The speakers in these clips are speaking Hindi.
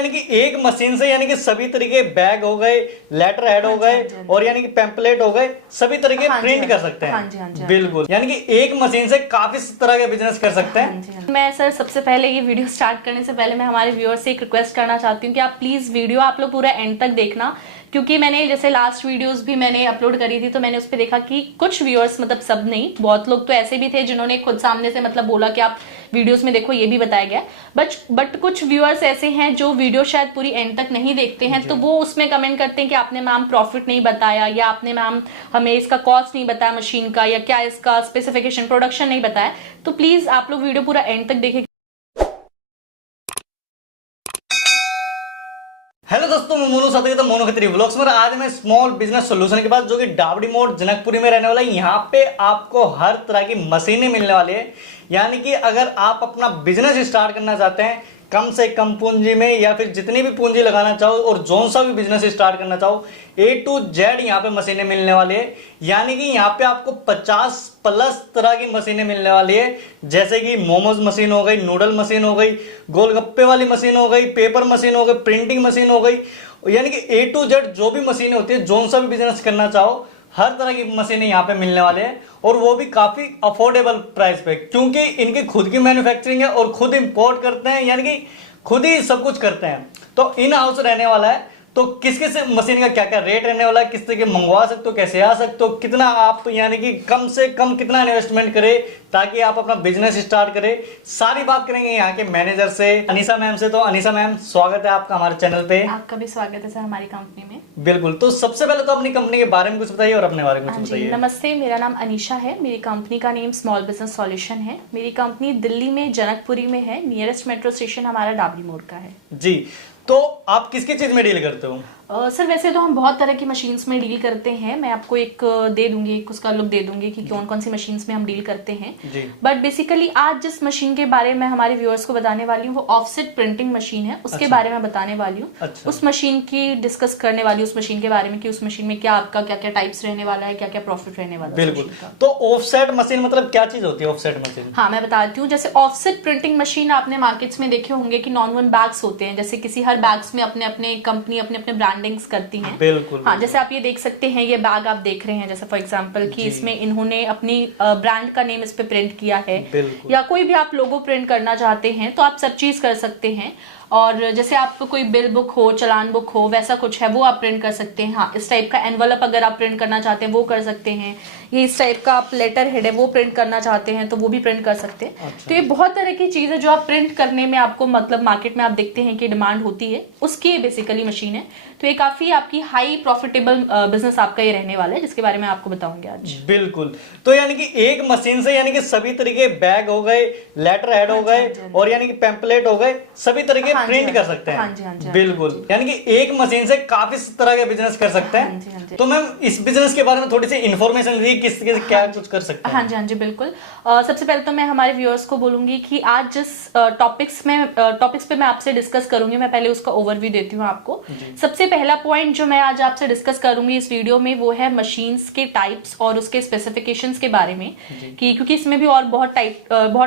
यानी कि एक मशीन से यानी कि सभी तरीके बैग हो गए, लेटर हेड हो गए और यानी कि पैम्पलेट हो गए, सभी तरीके प्रिंट कर सकते हैं। बिल्कुल, यानी कि एक मशीन से काफी तरह के बिजनेस कर सकते हैं। मैं सर सबसे पहले ये वीडियो स्टार्ट करने से पहले मैं हमारे व्यूअर्स से एक रिक्वेस्ट करना चाहती हूँ कि आप प्लीज वीडियो आप लोग पूरा एंड तक देखना, क्योंकि मैंने जैसे लास्ट वीडियोस भी मैंने अपलोड करी थी तो मैंने उस पर देखा कि कुछ व्यूअर्स, मतलब सब नहीं, बहुत लोग तो ऐसे भी थे जिन्होंने खुद सामने से मतलब बोला कि आप वीडियोस में देखो, ये भी बताया गया। बट कुछ व्यूअर्स ऐसे हैं जो वीडियो शायद पूरी एंड तक नहीं देखते हैं, तो वो उसमें कमेंट करते हैं कि आपने मैम प्रॉफिट नहीं बताया, या आपने मैम हमें इसका कॉस्ट नहीं बताया मशीन का, या क्या इसका स्पेसिफिकेशन, प्रोडक्शन नहीं बताया। तो प्लीज आप लोग वीडियो पूरा एंड तक देखें। हेलो दोस्तों, मैं मोनू साथी तो मोनू खत्री व्लॉग्स में। आज मैं स्मॉल बिजनेस सॉल्यूशन के पास, जो कि डावड़ी मोड़ जनकपुरी में रहने वाला है, यहाँ पे आपको हर तरह की मशीनें मिलने वाली है। यानी कि अगर आप अपना बिजनेस स्टार्ट करना चाहते हैं कम से कम पूंजी में, या फिर जितनी भी पूंजी लगाना चाहो और जोन सा भी बिजनेस स्टार्ट करना चाहो, A to Z यहाँ पे मशीनें मिलने वाली है। यानी कि यहाँ पे आपको 50+ तरह की मशीनें मिलने वाली है, जैसे कि मोमोज मशीन हो गई, नूडल मशीन हो गई, गोलगप्पे वाली मशीन हो गई, पेपर मशीन हो गई, प्रिंटिंग मशीन हो गई। यानी कि A to Z जो भी मशीनें होती है, जोन सा भी बिजनेस करना चाहो, हर तरह की मशीनें यहाँ पे मिलने वाले हैं, और वो भी काफी अफोर्डेबल प्राइस पे, क्योंकि इनकी खुद की मैन्युफैक्चरिंग है और खुद इंपोर्ट करते हैं, यानी कि खुद ही सब कुछ करते हैं। तो इन हाउस रहने वाला है। तो किस किस मशीन का क्या क्या रेट रहने वाला है, किस तरीके मंगवा सकते हो, कैसे आ सकते हो, कितना आप यानी कि कम से कम कितना इन्वेस्टमेंट करें ताकि आप अपना बिजनेस स्टार्ट करें, सारी बात करेंगे यहाँ के मैनेजर से, अनीसा मैम से। तो अनीसा मैम, स्वागत है आपका हमारे चैनल पे। आपका भी स्वागत है सर हमारी कंपनी में। बिल्कुल, तो सबसे पहले तो अपनी कंपनी के बारे में कुछ बताइए और अपने बारे में कुछ बताइए। नमस्ते, मेरा नाम अनीशा है। मेरी कंपनी का नेम स्मॉल बिजनेस सॉल्यूशन है। मेरी कंपनी दिल्ली में जनकपुरी में है। नियरेस्ट मेट्रो स्टेशन हमारा डाबड़ी मोड़ का है जी। तो आप किसकी चीज में डील करते हो? सर वैसे तो हम बहुत तरह की मशीन्स में डील करते हैं। मैं आपको एक दे दूंगी, एक उसका लुक दे दूंगी कि कौन कौन सी मशीन्स में हम डील करते हैं। बट बेसिकली आज जिस मशीन के बारे में हमारे व्यूअर्स को बताने वाली हूँ वो ऑफसेट प्रिंटिंग मशीन है, उसके बारे में बताने वाली हूँ। उस मशीन की डिस्कस करने वाली हूँ, उस मशीन के बारे में कि उस मशीन में क्या आपका क्या क्या टाइप्स रहने वाला है, क्या क्या प्रॉफिट रहने वाला है। बिल्कुल। तो ऑफसेट मशीन मतलब क्या चीज होती है ऑफसेट मशीन? हाँ, मैं बताती हूँ। जैसे ऑफसेट प्रिंटिंग मशीन आपने मार्केट्स में देखे होंगे कि नॉन वन बैग्स होते हैं, जैसे किसी हर बैग्स में अपने अपने कंपनी अपने अपने ब्रांडिंग्स करती है। बिल्कुल। हाँ, जैसे आप ये देख सकते हैं, ये बैग आप देख रहे हैं, जैसे फॉर एग्जांपल कि इसमें इन्होंने अपनी ब्रांड का नेम इस पे प्रिंट किया है, या कोई भी आप लोगो प्रिंट करना चाहते हैं तो आप सब चीज कर सकते हैं। और जैसे आपको कोई बिल बुक हो, चलान बुक हो, वैसा कुछ है वो आप प्रिंट कर सकते हैं। हाँ, इस टाइप का एनवलप अगर आप प्रिंट करना चाहते हैं वो कर सकते हैं। ये इस टाइप का आप लेटर हेड है वो प्रिंट करना चाहते हैं तो वो भी प्रिंट कर सकते हैं। तो ये बहुत तरह की चीज है जो आप प्रिंट करने में आपको मतलब मार्केट में आप देखते हैं कि डिमांड होती है, उसकी बेसिकली मशीन है। तो ये काफी आपकी हाई प्रॉफिटेबल बिजनेस आपका ये रहने वाला है, जिसके बारे में आपको बताऊंगी आज। बिल्कुल। तो यानी कि एक मशीन से यानी कि सभी तरीके बैग हो गए, लेटर हेड हो गए और यानी कि पैम्पलेट हो गए, सभी तरीके प्रिंट कर सकते हैं। बिल्कुल, यानी कि एक मशीन से काफी तरह के बिजनेस कर सकते हैं। तो मैम इस बिजनेस के बारे में थोड़ी सी इन्फॉर्मेशन दी, किस तरीके से क्या कुछ कर सकते हैं? हाँ जी बिल्कुल। सबसे पहले तो मैं हमारे व्यूअर्स को बोलूंगी कि आज जिस टॉपिक्स पे मैं आपसे डिस्कस करूंगी, मैं पहले उसका ओवरव्यू देती हूँ आपको। सबसे पहला पॉइंट जो मैं आज आपसे डिस्कस करूंगी इस वीडियो में वो है मशीन्स के टाइप्स और उसके स्पेसिफिकेशंस के बारे में, कि क्योंकि इसमें भी और बहुत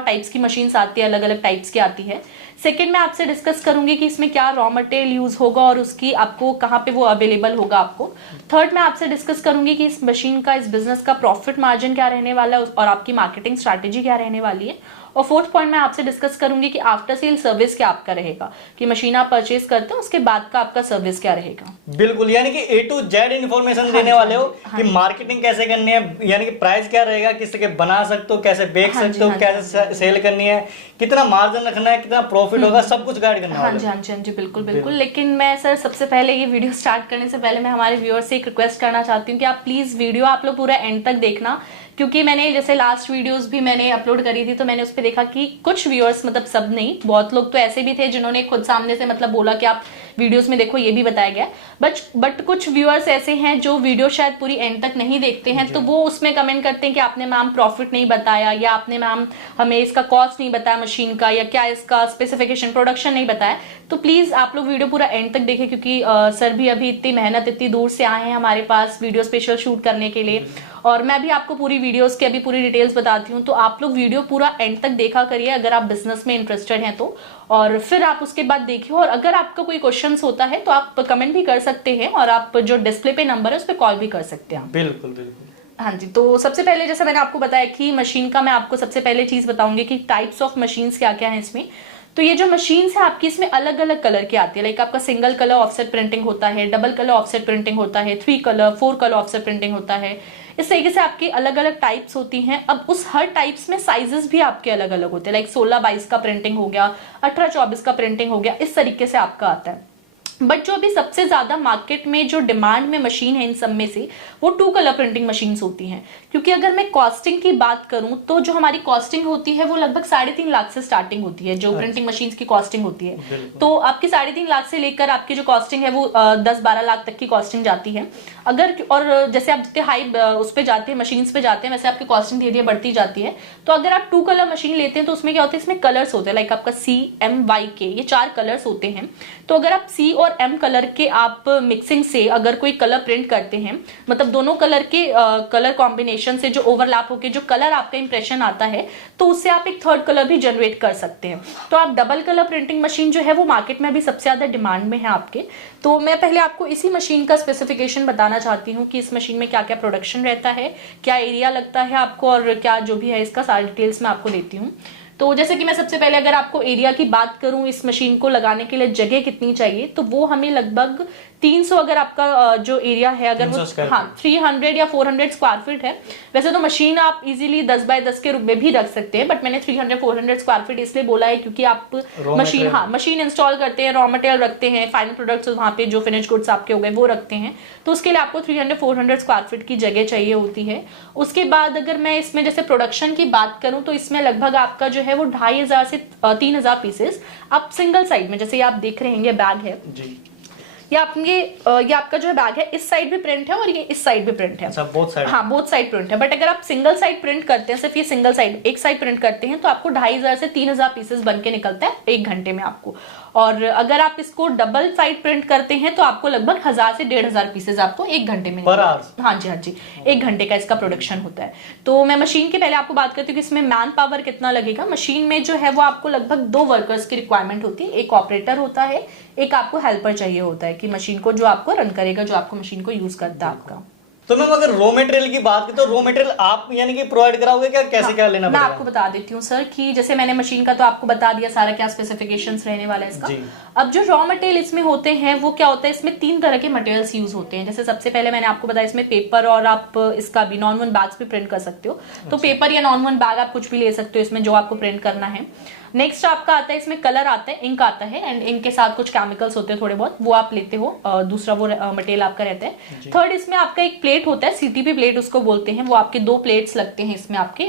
टाइप्स की मशीन्स आती है, अलग अलग टाइप्स की आती है। सेकेंड, मैं आपसे डिस्कस करूंगी कि इसमें क्या रॉ मटेरियल यूज होगा और उसकी आपको कहाँ पे वो अवेलेबल होगा आपको। थर्ड, मैं आपसे डिस्कस करूंगी कि इस मशीन का, इस बिजनेस का प्रॉफिट मार्जिन क्या रहने वाला है और आपकी मार्केटिंग स्ट्रैटेजी क्या रहने वाली है। और फोर्थ पॉइंट मैं आपसे डिस्कस करूंगी कि आफ्टर सेल सर्विस क्या आपका रहेगा, कि मशीन आप परचेज करते हैं उसके बाद का आपका सर्विस क्या रहेगा। बिल्कुल, यानी कि A to Z इन्फॉर्मेशन देने वाले हो कि मार्केटिंग कैसे करनी है, यानी कि प्राइस क्या रहेगा, किस तरह के बना सकते हो, कैसे बेच सकते हो, कैसे सेल करनी है, कितना मार्जिन रखना है, कितना प्रॉफिट होगा, सब कुछ गाइड करना है। हाँ जी बिल्कुल। लेकिन मैं सर सबसे पहले ये वीडियो स्टार्ट करने से पहले मैं हमारे व्यूअर्स से एक रिक्वेस्ट करना चाहती हूँ कि आप प्लीज वीडियो आप लोग पूरा एंड तक देखना, क्योंकि मैंने जैसे लास्ट वीडियोस भी मैंने अपलोड करी थी तो मैंने उस पर देखा कि कुछ व्यूअर्स, मतलब सब नहीं, बहुत लोग तो ऐसे भी थे जिन्होंने खुद सामने से मतलब बोला कि आप वीडियोस में देखो, ये भी बताया गया। बट कुछ व्यूअर्स ऐसे हैं जो वीडियो शायद पूरी एंड तक नहीं देखते हैं, तो वो उसमें कमेंट करते हैं कि आपने मैम प्रॉफिट नहीं बताया, या आपने मैम हमें इसका कॉस्ट नहीं बताया मशीन का, या क्या इसका स्पेसिफिकेशन, प्रोडक्शन नहीं बताया। तो प्लीज आप लोग वीडियो पूरा एंड तक देखें, क्योंकि सर भी अभी इतनी मेहनत, इतनी दूर से आए हैं हमारे पास वीडियो स्पेशल शूट करने के लिए, और मैं भी आपको पूरी वीडियोस की अभी पूरी डिटेल्स बताती हूँ, तो आप लोग वीडियो पूरा एंड तक देखा करिए अगर आप बिजनेस में इंटरेस्टेड हैं तो, और फिर आप उसके बाद देखिए। और अगर आपका कोई क्वेश्चंस होता है तो आप कमेंट भी कर सकते हैं, और आप जो डिस्प्ले पे नंबर है उस पर कॉल भी कर सकते हैं। बिल्कुल बिल्कुल। हाँ जी, तो सबसे पहले जैसे मैंने आपको बताया कि मशीन का मैं आपको सबसे पहले चीज बताऊंगी कि टाइप्स ऑफ मशीन्स क्या क्या है इसमें। तो ये जो मशीन्स है आपकी, इसमें अलग अलग कलर की आती है। लाइक आपका सिंगल कलर ऑफसेट प्रिंटिंग होता है, डबल कलर ऑफसेट प्रिंटिंग होता है, 3 कलर 4 कलर ऑफसेट प्रिंटिंग होता है। इस तरीके से आपकी अलग अलग टाइप्स होती हैं। अब उस हर टाइप्स में साइजेस भी आपके अलग अलग होते हैं। लाइक 16-22 का प्रिंटिंग हो गया, 18-24 का प्रिंटिंग हो गया, इस तरीके से आपका आता है। बट जो अभी सबसे ज्यादा मार्केट में जो डिमांड में मशीन है इन सब में से, वो 2 कलर प्रिंटिंग मशीन्स होती हैं। क्योंकि अगर मैं कॉस्टिंग की बात करूं तो जो हमारी कॉस्टिंग होती है वो लगभग 3.5 लाख से स्टार्टिंग होती है, जो प्रिंटिंग मशीन्स की कॉस्टिंग होती है। तो आपकी 3.5 लाख से लेकर आपकी जो कॉस्टिंग है वो 10-12 लाख तक की कॉस्टिंग जाती है। अगर और जैसे आप जितने हाई उस पे जाते हैं, मशीन्स पे जाते हैं, वैसे आपकी कॉस्टिंग धीरे धीरे बढ़ती जाती है। तो अगर आप 2 कलर मशीन लेते हैं तो उसमें क्या होता है, इसमें कलर्स होते हैं। लाइक आपका CMYK, ये 4 कलर्स होते हैं। तो अगर आप C और M कलर के आप मिक्सिंग से अगर कोई कलर प्रिंट करते हैं, मतलब दोनों कलर के कलर कॉम्बिनेशन से जो ओवरलैप होके जो कलर आपका इंप्रेशन आता है, तो उससे आप एक 3rd कलर भी जनरेट कर सकते हैं। तो आप डबल कलर प्रिंटिंग मशीन जो है वो मार्केट में अभी सबसे ज्यादा डिमांड में है आपके। तो मैं पहले आपको इसी मशीन का स्पेसिफिकेशन बताना चाहती हूँ कि इस मशीन में क्या क्या प्रोडक्शन रहता है, क्या एरिया लगता है आपको, और क्या जो भी है इसका सारी डिटेल्स मैं आपको देती हूँ। तो जैसे कि मैं सबसे पहले अगर आपको एरिया की बात करूं, इस मशीन को लगाने के लिए जगह कितनी चाहिए, तो वो हमें लगभग 300, अगर आपका जो एरिया है अगर वो 300 या 400 स्क्वायर फीट है। वैसे तो मशीन आप इजीली 10 बाय 10 के रूप में भी रख सकते हैं, बट मैंने 300-400 स्क्वायर फीट इसलिए बोला है क्योंकि आप मशीन इंस्टॉल करते हैं, रॉ मटेरियल रखते हैं, फाइनल प्रोडक्ट्स वहां पे जो फिनिश गुड्स आपके हो गए वो रखते हैं, तो उसके लिए आपको 300-400 स्क्वायर फीट की जगह चाहिए होती है। उसके बाद अगर मैं इसमें जैसे प्रोडक्शन की बात करूं तो इसमें लगभग आपका जो है वो 2500 से 3000 पीसेस आप सिंगल साइड में, जैसे ये आप देख रहे हैं बैग है जी, ये आपका जो है बैग है, इस साइड भी प्रिंट है और ये इस साइड भी प्रिंट है। अच्छा, बोथ साइड? हाँ, बोथ साइड प्रिंट है। बट अगर आप सिंगल साइड प्रिंट करते हैं, सिर्फ ये सिंगल साइड एक साइड प्रिंट करते हैं, तो आपको 2500 से 3000 पीसेस बन के निकलता है 1 घंटे में आपको। और अगर आप इसको डबल साइड प्रिंट करते हैं तो आपको लगभग 1000 से 1500 पीसेस आपको 1 घंटे में। हाँ जी, 1 घंटे का इसका प्रोडक्शन होता है। तो मैं मशीन की पहले आपको बात करती हूँ कि इसमें मैन पावर कितना लगेगा। मशीन में जो है वो आपको लगभग 2 वर्कर्स की रिक्वायरमेंट होती है, एक ऑपरेटर होता है, एक आपको हेल्पर चाहिए होता है कि मशीन को जो आपको रन करेगा, जो आपको मशीन को यूज करता है आपका। तो मैम अगर रॉ मटेरियल की बात करें तो रॉ मटेरियल आप यानी कि प्रोवाइड कराओगे क्या, कैसे क्या लेना पड़ेगा? मैं आपको बता देती हूँ सर कि जैसे मैंने मशीन का तो आपको बता दिया सारा क्या स्पेसिफिकेशंस रहने वाला है इसका। अब जो रॉ मटेरियल इसमें होते हैं वो क्या होता है, इसमें 3 तरह के मटेरियल्स यूज होते हैं। जैसे सबसे पहले मैंने आपको बताया इसमें पेपर, और आप इसका भी नॉन वन बैग्स भी प्रिंट कर सकते हो। तो पेपर या नॉन वन बैग आप कुछ भी ले सकते हो इसमें जो आपको प्रिंट करना है। नेक्स्ट आपका आता है इसमें कलर आता है, इंक आता है, एंड इंक के साथ कुछ केमिकल्स होते हैं थोड़े बहुत, वो आप लेते हो। दूसरा वो मटेरियल आपका रहता है। थर्ड इसमें आपका एक प्लेट होता है, CTP प्लेट उसको बोलते हैं। वो आपके 2 प्लेट्स लगते हैं इसमें आपके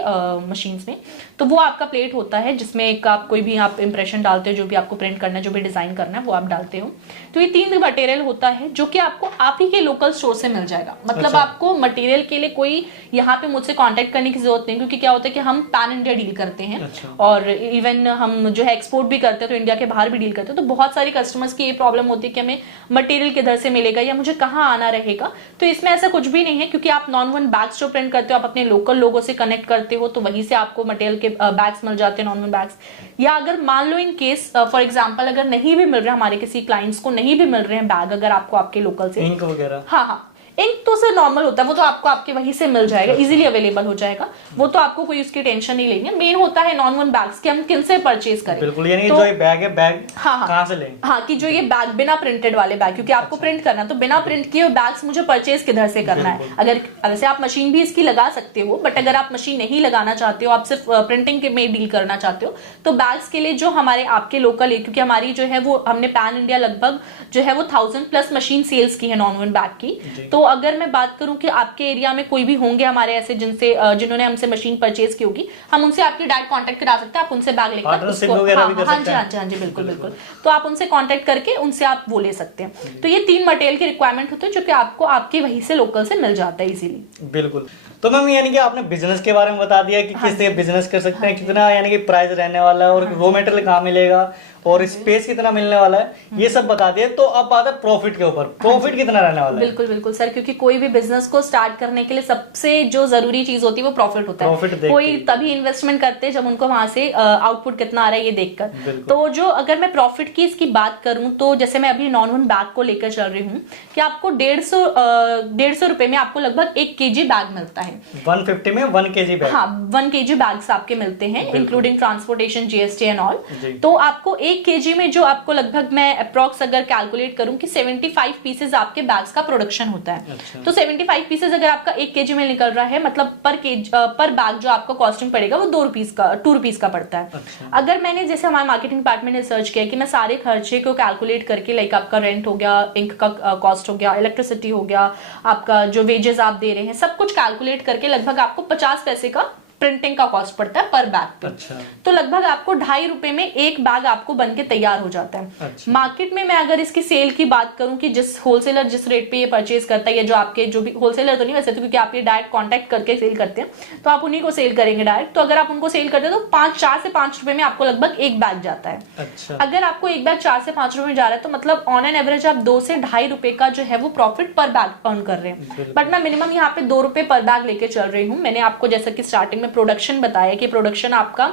मशीन्स में। तो वो आपका प्लेट होता है जिसमें एक आप कोई भी आप इंप्रेशन डालते हो, जो भी आपको प्रिंट करना है, जो भी डिजाइन करना है वो आप डालते हो। तो ये 3 मटेरियल होता है जो कि आपको आप ही के लोकल स्टोर से मिल जाएगा। मतलब आपको मटेरियल के लिए कोई यहाँ पे मुझसे कॉन्टेक्ट करने की जरूरत नहीं, क्योंकि क्या होता है कि हम पैन इंडिया डील करते हैं। और इवन हम जो है एक्सपोर्ट भी करते हैं, तो इंडिया के बाहर भी डील करते हैं। तो बहुत सारी कस्टमर्स की ये प्रॉब्लम होती है कि हमें मटेरियल किधर से मिलेगा या मुझे कहाँ आना रहेगा। तो इसमें ऐसा कुछ भी नहीं है, क्योंकि आप नॉन वन बैग्स जो प्रिंट करते हो आप अपने लोकल लोगों से कनेक्ट करते हो, तो वहीं से आपको मटेरियल के बैग्स मिल जाते हैं, नॉन वन बैग्स। या अगर मान लो इन केस फॉर एग्जाम्पल अगर नहीं भी मिल रहा, हमारे किसी क्लाइंट्स को नहीं भी मिल रहे हैं बैग, अगर आपको आपके लोकल से इंक वगैरह, हाँ, इंक तो सर नॉर्मल होता है, वो तो आपको आपके वहीं से मिल जाएगा, इजीली अवेलेबल हो जाएगा, वो तो आपको कोई उसकी टेंशन नहीं लेनी है। मेन होता है नॉन वन बैग्स कि हम किन से परचेज करें। बिल्कुल, यानी तो, जो ये बैग है, बैग कहाँ से लें? हाँ, कि जो ये बैग बिना प्रिंटेड वाले बैग, क्योंकि आपको प्रिंट करना, तो बिना प्रिंट किए बैग्स मुझे परचेज किधर से करना है। अगर वैसे आप मशीन भी इसकी लगा सकते हो, बट अगर आप मशीन नहीं लगाना चाहते हो, आप सिर्फ प्रिंटिंग के में डील करना चाहते हो, तो बैग्स के लिए जो हमारे आपके लोकल है, क्योंकि हमारी जो है वो हमने पैन इंडिया लगभग जो है वो 1000+ मशीन सेल्स की है नॉन वन बैग की। तो अगर मैं बात करूं कि आपके एरिया में कोई भी होंगे हमारे ऐसे जिन्होंने हमसे मशीन परचेज की होगी, हम उनसे आपकी डायरेक्ट कांटेक्ट करा सकते हैं। आप उनसे बैग लेकर हाँ जी बिल्कुल, तो आप उनसे कांटेक्ट करके उनसे आप वो ले सकते हैं। तो ये 3 मटेरियल की रिक्वायरमेंट होती है जो कि आपको आपके वहीं से लोकल से मिल जाता है इजीली। बिल्कुल। तो मैम यानी कि आपने बिजनेस के बारे में बता दिया कि किस तरह बिजनेस कर सकते हैं, कितना यानी कि प्राइस रहने वाला है और रॉ मटेरियल कहाँ मिलेगा और स्पेस कितना मिलने वाला है, ये सब बता दिया। तो अब बात है प्रॉफिट के ऊपर, प्रॉफिट कितना रहने वाला है? बिल्कुल बिल्कुल सर, क्योंकि कोई भी बिजनेस को स्टार्ट करने के लिए सबसे जो जरूरी चीज होती है वो प्रॉफिट होता है। कोई तभी इन्वेस्टमेंट करते हैं जब उनको वहां से आउटपुट कितना आ रहा है ये देखकर। तो जो अगर मैं प्रॉफिट की इसकी बात करूं तो जैसे मैं अभी नॉन बैग को लेकर चल रही हूँ कि आपको 150 रुपए में आपको लगभग 1 kg बैग मिलता है। 150 में 1 kg बैग? हाँ, 1 kg बैग्स आपके मिलते हैं including transportation, GST and all. तो आपको 1 kg में जो आपको लगभग मैं अप्रॉक्स अगर कैलकुलेट करूं कि 75 पीसेज आपके बैग्स का प्रोडक्शन होता है। अच्छा। तो 75 पीसेज अगर आपका 1 kg में निकल रहा है, मतलब पर बैग जो आपको कॉस्टिंग पड़ेगा वो 2 रुपीज का पड़ता है। अच्छा। अगर मैंने जैसे हमारे मार्केटिंग डिपार्टमेंट ने सर्च किया कि मैं सारे खर्चे को कैलकुलेट करके, लाइक आपका रेंट हो गया, इंक का कॉस्ट हो गया, इलेक्ट्रिसिटी हो गया, आपका जो वेजेस आप दे रहे हैं, सब कुछ कैलकुलेट करके लगभग आपको 50 पैसे का प्रिंटिंग का कॉस्ट पड़ता है पर बैग पे। अच्छा। तो लगभग आपको 2.5 रुपए में एक बैग आपको बनके तैयार हो जाता है। अच्छा। मार्केट में मैं अगर इसकी सेल की बात करूं कि जिस होलसेलर जिस रेट पे ये परचेज करता है, या जो आपके जो भी होलसेलर तो नहीं वैसे तो, क्योंकि आप ये डायरेक्ट कांटेक्ट करके सेल करते हैं तो आप उन्हीं को सेल करेंगे डायरेक्ट। तो अगर आप उनको सेल करते हैं तो 4 से 5 रुपए में आपको लगभग एक बैग जाता है। अच्छा। अगर आपको एक बैग 4 से 5 रुपए में जा रहा है तो मतलब ऑन एन एवरेज आप 2 से 2.5 रुपए का जो है वो प्रॉफिट पर बैग अर्न कर रहे हैं। बट मैं मिनिमम यहाँ पे 2 रुपए पर बैग लेके चल रही हूँ। मैंने आपको जैसा कि स्टार्टिंग में प्रोडक्शन बताया कि प्रोडक्शन आपका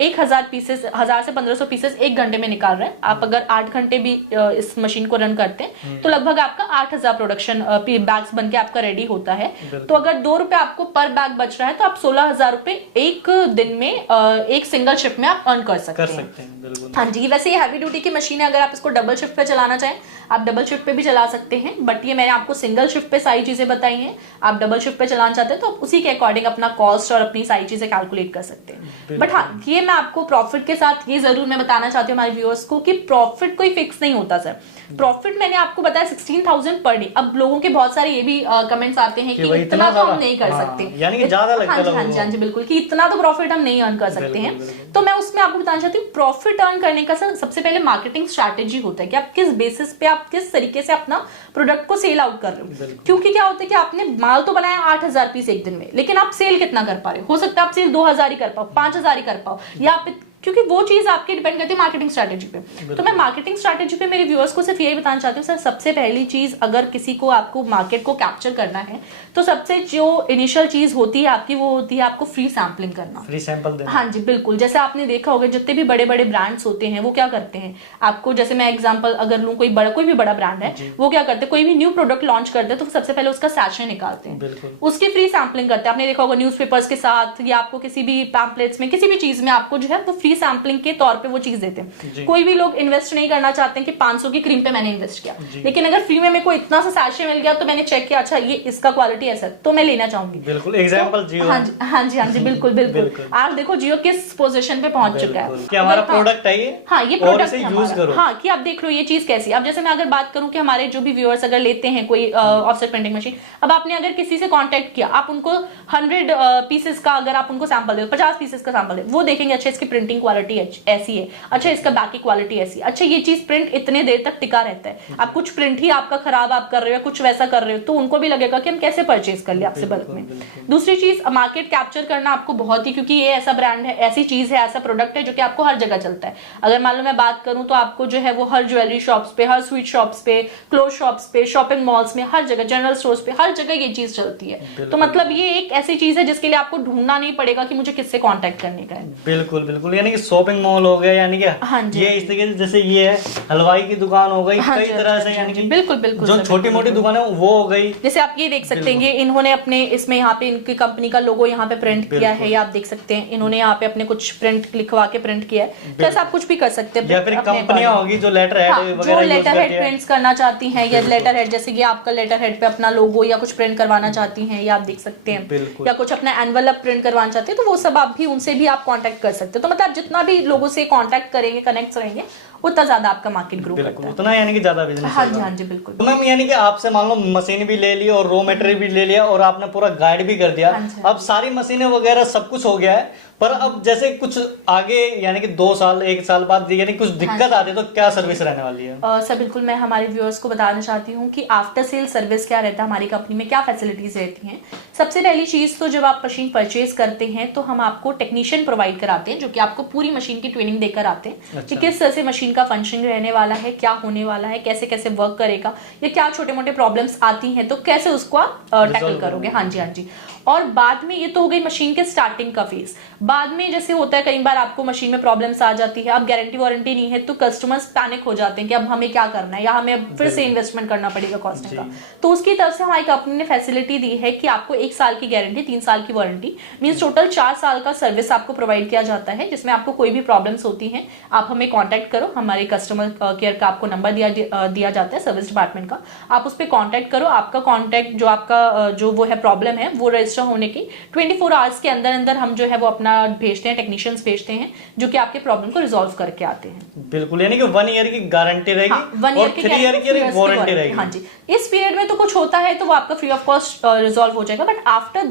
1000 पीसेस, 1000 से 1500 पीसेस 1 घंटे में निकाल रहे हैं। आप अगर 8 घंटे भी इस मशीन को रन करते हैं तो लगभग आपका 8000 प्रोडक्शन बैग्स बनके आपका रेडी होता है। तो अगर 2 रुपए आपको पर बैग बच रहा है तो आप 16,000 रुपए एक दिन में एक सिंगल शिफ्ट में आप अर्न कर सकते हैं। हाँ जी, वैसे ये हैवी ड्यूटी की मशीन है, अगर आप इसको डबल शिफ्ट पे चलाना चाहें आप डबल शिफ्ट पे भी चला सकते हैं। बट ये मैंने आपको सिंगल शिफ्ट पे सारी चीजें बताई हैं। आप डबल शिफ्ट पे चलाना चाहते हैं तो आप उसी के अकॉर्डिंग अपना कॉस्ट और अपनी सारी चीजें कैलकुलेट कर सकते हैं। बट हाँ, ये मैं आपको प्रॉफिट के साथ ये जरूर मैं बताना चाहती हूँ हमारे व्यूअर्स को कि प्रॉफिट कोई फिक्स नहीं होता सर। प्रॉफिट मैंने आपको बताया 16,000 पर डे। अब लोगों के बहुत सारे ये भी कमेंट्स आते हैं कि इतना तो हम नहीं कर सकते, यानी कि ज्यादा लगता है। हाँ जी बिल्कुल, कि इतना तो प्रॉफिट हम नहीं अर्न कर सकते हैं। तो मैं उसमें आपको बताना चाहती हूँ प्रॉफिट अर्न करने का सर सबसे पहले मार्केटिंग स्ट्रैटेजी होता है कि आप किस बेसिस पे, आप किस तरीके से अपना प्रोडक्ट को सेल आउट कर रहे हो। क्योंकि क्या होता है कि आपने माल तो बनाया 8,000 पीस एक दिन में, लेकिन आप सेल कितना कर पा रहे हो सकता है आप सेल 2,000 ही कर पाओ, 5,000 ही कर पाओ, या आप, क्योंकि वो चीज आपकी डिपेंड करती है मार्केटिंग स्ट्रैटेजी पे। तो मैं मार्केटिंग स्ट्रैटेजी पे मेरे व्यूअर्स को सिर्फ यही बताना चाहती हूँ सर, सबसे पहली चीज अगर किसी को आपको मार्केट को कैप्चर करना है तो सबसे जो इनिशियल चीज होती है आपकी वो होती है आपको फ्री सैम्पलिंग करना, फ्री सैंपल देना। हाँ जी बिल्कुल, जैसे आपने देखा होगा जितने भी बड़े बड़े ब्रांड्स होते हैं वो क्या करते हैं, आपको जैसे मैं एग्जांपल अगर लूं, कोई भी बड़ा ब्रांड है वो क्या करते हैं, कोई भी न्यू प्रोडक्ट लॉन्च करते हैं तो सबसे पहले उसका सैशे निकालते हैं, उसकी फ्री सैम्पलिंग करते हैं। आपने देखा होगा न्यूज़पेपर्स के साथ या आपको किसी भी पैम्पलेट्स में किसी भी चीज में आपको जो है वो फ्री सैम्पलिंग के तौर पे वो चीज देते हैं। कोई भी लोग इन्वेस्ट नहीं करना चाहते हैं कि 500 की क्रीम पे मैंने इन्वेस्ट किया, लेकिन अगर फ्री में मेरे को इतना सा सैशे मिल गया तो मैंने चेक किया अच्छा ये इसका क्वालिटी ऐसा तो मैं लेना चाहूंगी। बिल्कुल एग्जांपल जियो। हाँ जी बिल्कुल। आप देखो जियो किस पोजीशन पे पहुंच चुका है कि हमारा प्रोडक्ट है ये। हाँ, ये प्रोडक्ट यूज करो। हाँ, कि आप देख लो ये चीज कैसी। अब जैसे मैं अगर बात करूं कि हमारे जो भी व्यूअर्स अगर लेते हैं कोई ऑफसेट प्रिंटिंग मशीन, अब आपने अगर किसी से कांटेक्ट किया, आप उनको 100 पीसेस का अगर आप उनको सैंपल दे, 50 पीसेस का सैंपल दे, वो देखेंगे अच्छा इसकी प्रिंटिंग क्वालिटी ऐसी है, अच्छा इसका बैक की क्वालिटी ऐसी, अच्छा ये चीज प्रिंट इतने देर तक टिका रहता है। आप कुछ प्रिंट ही आपका खराब आप कर रहे हो, कुछ वैसा कर रहे हो, तो उनको भी लगेगा कि हम कैसे परचेज कर ले आपसे बल्क में। दूसरी चीज मार्केट कैप्चर करना आपको बहुत ही, क्योंकि ये ऐसा ब्रांड है, ऐसी चीज है, ऐसा प्रोडक्ट है जो कि आपको हर जगह चलता है। अगर मान लो मैं बात करूं तो आपको जो है वो हर ज्वेलरी शॉप्स पे, हर स्वीट शॉप्स पे, क्लोथ शॉप्स पे, शॉपिंग मॉल्स में, हर जगह जनरल स्टोर्स पे, हर जगह ये चीज चलती है। तो मतलब ये एक ऐसी चीज है जिसके लिए आपको ढूंढना नहीं पड़ेगा कि मुझे किससे कांटेक्ट करने का है। बिल्कुल, यानी कि शॉपिंग मॉल हो गया, यानी कि ये इस तरीके से, जैसे ये है हलवाई की दुकान हो गई, कई तरह से, यानी कि बिल्कुल जो छोटी मोटी दुकान है वो हो गई। जैसे आप ये देख सकते हैं इन्होंने अपने इसमें यहाँ पे इनकी कंपनी का लोगो यहाँ पे प्रिंट किया है, या आप देख सकते हैं इन्होंने यहाँ पे अपने कुछ प्रिंट लिखवा के प्रिंट किया है। तो ऐसा आप कुछ भी कर सकते हैं। या फिर कंपनियां होगी जो लेटर हेड वगैरह, जो लेटर हेड प्रिंट्स करना चाहती हैं, या लेटर हेड जैसे कि आपका लेटर हेड पे अपना लोगो या कुछ प्रिंट करवाना चाहती हैं, या आप देख सकते हैं, या कुछ अपना एनवेलप प्रिंट करवाना चाहते हैं, तो वो सब आप भी उनसे भी आप कांटेक्ट कर सकते हैं। तो मतलब जितना भी लोगों से कांटेक्ट करेंगे, कनेक्ट करेंगे, उतना ज्यादा आपका मार्केट ग्रो करता बिल्कुल है। उतना यानी कि ज्यादा बिजनेस हाँ जी, हाँ जी, बिल्कुल। तो मैम यानी कि आपसे मान लो मशीन भी ले ली और रॉ मटेरियल भी ले लिया और आपने पूरा गाइड भी कर दिया, हाँ जी। अब सारी मशीनें वगैरह सब कुछ हो गया है, पर अब जैसे कुछ आगे यानी कि 2 साल 1 साल बाद यानी कुछ दिक्कत आती है तो क्या सर्विस रहने वाली है? सर बिल्कुल, मैं हमारे व्यूअर्स को बताना चाहती हूँ कि आफ्टर सेल सर्विस क्या रहता है हमारी कंपनी में, क्या फैसिलिटीज रहती हैं। सबसे पहली चीज तो जब आप मशीन परचेज करते हैं तो हम आपको टेक्नीशियन प्रोवाइड कराते हैं, जो कि आपको पूरी मशीन की ट्रेनिंग देकर आते हैं कि किस तरह से मशीन का फंक्शनिंग रहने वाला है, क्या होने वाला है, कैसे कैसे वर्क करेगा, या क्या छोटे मोटे प्रॉब्लम्स आती हैं तो कैसे उसको आप टैकल करोगे। हाँ जी, हाँ जी। और बाद में ये तो हो गई मशीन के स्टार्टिंग का फेज। बाद में जैसे होता है कई बार आपको मशीन में प्रॉब्लम्स आ जाती है, अब गारंटी वारंटी नहीं है तो कस्टमर्स पैनिक हो जाते हैं कि अब हमें क्या करना है, या हमें फिर से इन्वेस्टमेंट करना पड़ेगा कॉस्टिंग का। तो उसकी तरफ से हमारी कंपनी ने फैसिलिटी दी है कि आपको 1 साल की गारंटी, 3 साल की वारंटी, मींस टोटल 4 साल का सर्विस आपको प्रोवाइड किया जाता है, जिसमें आपको कोई भी प्रॉब्लम्स होती हैं आप हमें कॉन्टैक्ट करो। हमारे कस्टमर केयर का आपको नंबर दिया जाता है सर्विस डिपार्टमेंट का, आप उस पर कॉन्टैक्ट करो। आपका कॉन्टैक्ट जो आपका जो वो है प्रॉब्लम है वो रजिस्टर होने की 24 आवर्स के अंदर अंदर हम जो है वो अपना भेजते हैं, टेक्नीशियंस भेजते हैं जो कि आपके प्रॉब्लम को रिजॉल्व करके आते हैं। बिल्कुल, यानी कि 1 ईयर की गारंटी रहेगी, हाँ, 1 ईयर और 3 ईयर की वारंटी रहेगी। हाँ जी, इस पीरियड में तो कुछ होता है तो वो आपका फ्री ऑफ कॉस्ट रिजॉल्व हो जाएगा, बट आफ्टर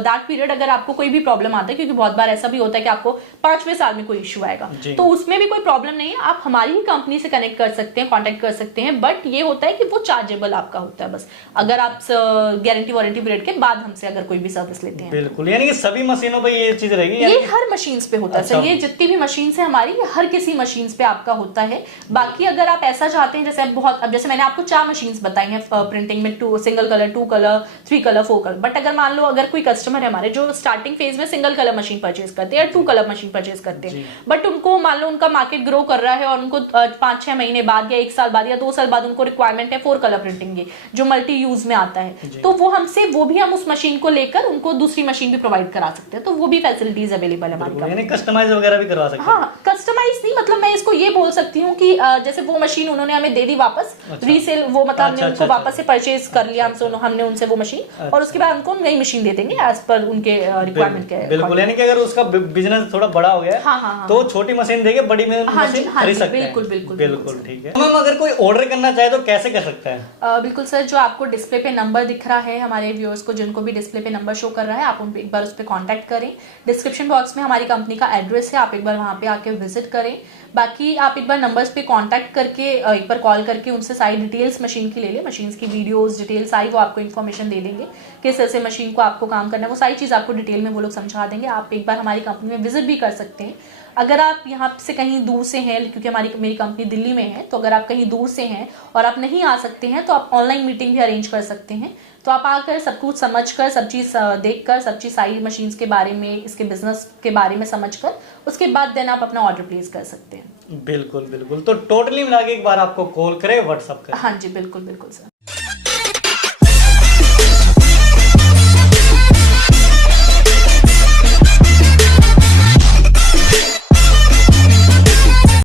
दैट पीरियड अगर आपको कोई भी प्रॉब्लम आता है, क्योंकि बहुत बार ऐसा भी होता है कि आपको 5वें साल में कोई इशू आएगा, तो उसमें भी कोई प्रॉब्लम नहीं है, आप हमारी ही कंपनी से कनेक्ट कर सकते हैं, कॉन्टेक्ट कर सकते हैं। बट ये होता है कि वो चार्जेबल आपका होता है बस, अगर आप गारंटी वारंटी पीरियड के बाद हमसे अगर कोई भी सर्विस लेते हैं। बिल्कुल, यानी कि सभी मशीनों पे ये चीज रहेगी? ये हर मशीन पे होता है अच्छा। सर, ये जितनी भी मशीन है हमारी, ये हर किसी मशीन पे आपका होता है। बाकी अगर आप ऐसा चाहते हैं, जैसे अब जैसे मैंने आपको 4 मशीन बताई हैं प्रिंटिंग में, 2 single colour, 2 colour, 3 colour, 4 colour. But अगर मान लो अगर कोई कस्टमर है हमारे जो स्टार्टिंग फेज में सिंगल कलर मशीन परचेज करते हैं या 2 कलर मशीन परचेज करते हैं, बट उनको मान लो उनका मार्केट ग्रो कर रहा है और उनको 5-6 महीने बाद या 1 साल बाद या 2 साल बाद उनको रिक्वायरमेंट है 4 कलर प्रिंटिंग की, जो मल्टी यूज में आता है, तो वो भी हम उस मशीन को लेकर उनको दूसरी मशीन भी प्रोवाइड करा सकते हैं। तो वो भी फैसिलिटीज अवेलेबल है हमारी, यानी कस्टमाइज वगैरह भी करवा सकते हैं? हाँ, कस्टमाइज नहीं, मतलब मैं इसको ये बोल सकती हूँ कि जैसे वो मशीन उन्होंने हमें दे दी वापस, रीसेल, वो मतलब हमने उनको वापस से परचेज कर लिया हमने उनसे वो मशीन, और उसके बाद उनको नई मशीन दे देंगे एज पर उनके रिक्वायरमेंट के। बिल्कुल, यानी कि अगर उसका बिजनेस थोड़ा बड़ा हो गया तो छोटी मशीन देके बड़ी मशीन खरीद सकते हैं। बिल्कुल बिल्कुल बिल्कुल, ठीक है। मैम अगर कोई ऑर्डर करना चाहे तो कैसे कर सकता है? बिल्कुल सर, जो आपको डिस्प्ले पे नंबर दिख रहा है, हमारे व्यूअर्स को जिनको भी डिस्प्ले पे नंबर शो कर रहा है, आप उन एक बार उस पर कॉन्टैक्ट करें। डिस्क्रिप्शन बॉक्स में हमारी कंपनी का एड्रेस है, आप एक बार वहां पे आके विजिट करें। बाकी आप एक बार नंबर्स पे कांटेक्ट करके एक बार कॉल करके उनसे सारी डिटेल्स मशीन की ले लें, मशीन की वीडियोस डिटेल्स सारी वो आपको इन्फॉर्मेशन दे देंगे, किस तरह से मशीन को आपको काम करना है, वो सारी चीज़ आपको डिटेल में वो लोग समझा देंगे। आप एक बार हमारी कंपनी में विजिट भी कर सकते हैं। अगर आप यहाँ से कहीं दूर से हैं, क्योंकि मेरी कंपनी दिल्ली में है, तो अगर आप कहीं दूर से हैं और आप नहीं आ सकते हैं तो आप ऑनलाइन मीटिंग भी अरेंज कर सकते हैं। तो आप आकर सब कुछ समझकर, सब चीज़ देखकर, सब चीज़ सारी मशीन्स के बारे में, इसके बिजनेस के बारे में समझकर, उसके बाद देन आप अपना ऑर्डर प्लेस कर सकते हैं। बिल्कुल बिल्कुल, तो टोटली मिला के एक बार आपको कॉल करें, व्हाट्सअप करें। हाँ जी, बिल्कुल बिल्कुल सर।